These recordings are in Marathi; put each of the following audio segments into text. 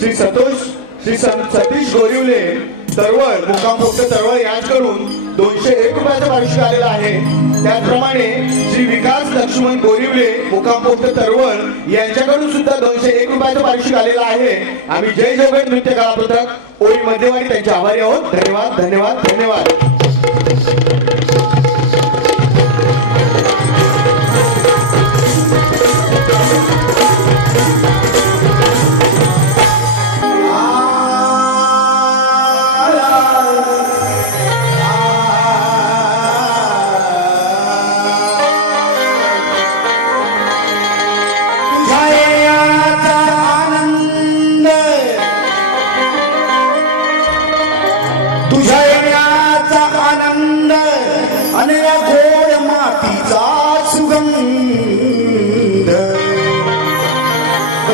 श्री संतोष श्री सतीश गोरिवले तळवळ मुक्काम पोस्ट तळवळ यांच्याकडून दोनशे एक रुपयाचं पारिश्रमिक आलेलं आहे. त्याचप्रमाणे श्री विकास लक्ष्मण गोरिवले मुक्काम पोस्ट तळवळ यांच्याकडून सुद्धा दोनशे एक रुपयाचं पारिश्रमिक आलेलं आहे. आम्ही जय जोगड नृत्य कला ओळी मध्यवाडी त्यांचे आभारी आहोत. धन्यवाद धन्यवाद धन्यवाद.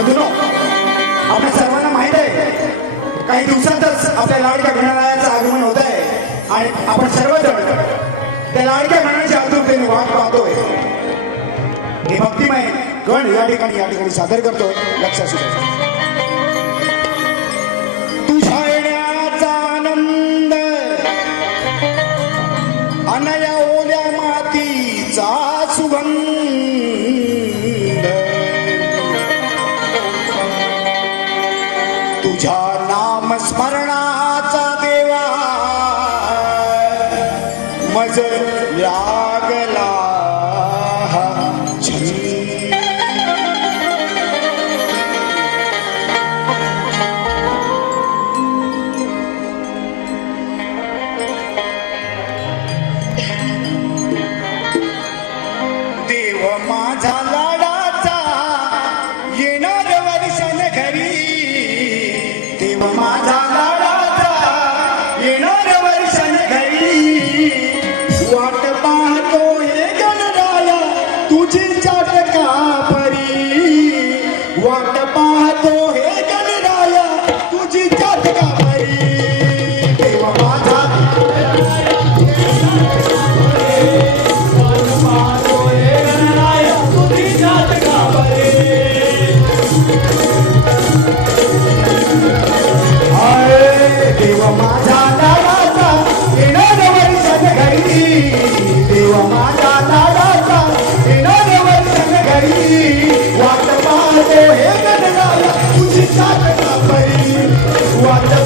बंधूनो आपल्या सर्वांना माहीत आहे काही दिवसातच आपल्या लाडक्या गणरायाचं आगमन होत आहे आणि आपण सर्वजण त्या लाडक्या गणाची आतुरतेने वाट पाहतोय. हे भक्तिमय गण या ठिकाणी या ठिकाणी सादर करतोय. लक्ष असू आनंद अनया ओल्या मातीचा सुगंध देव माझा लाडाचा येणार वर्षण घरी. देव माझा लाडाचा येणार वर्षण घरी. वाट पाहतो हे गणराया तुझी चाटका परी. वाट पाहतो हे वाट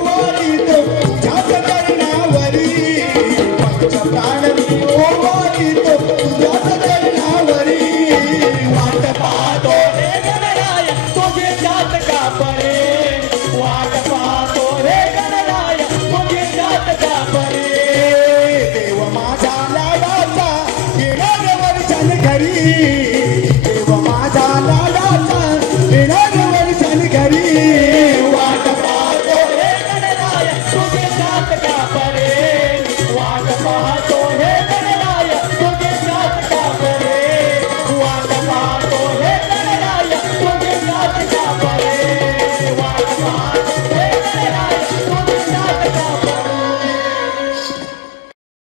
घरी देव माझा लाला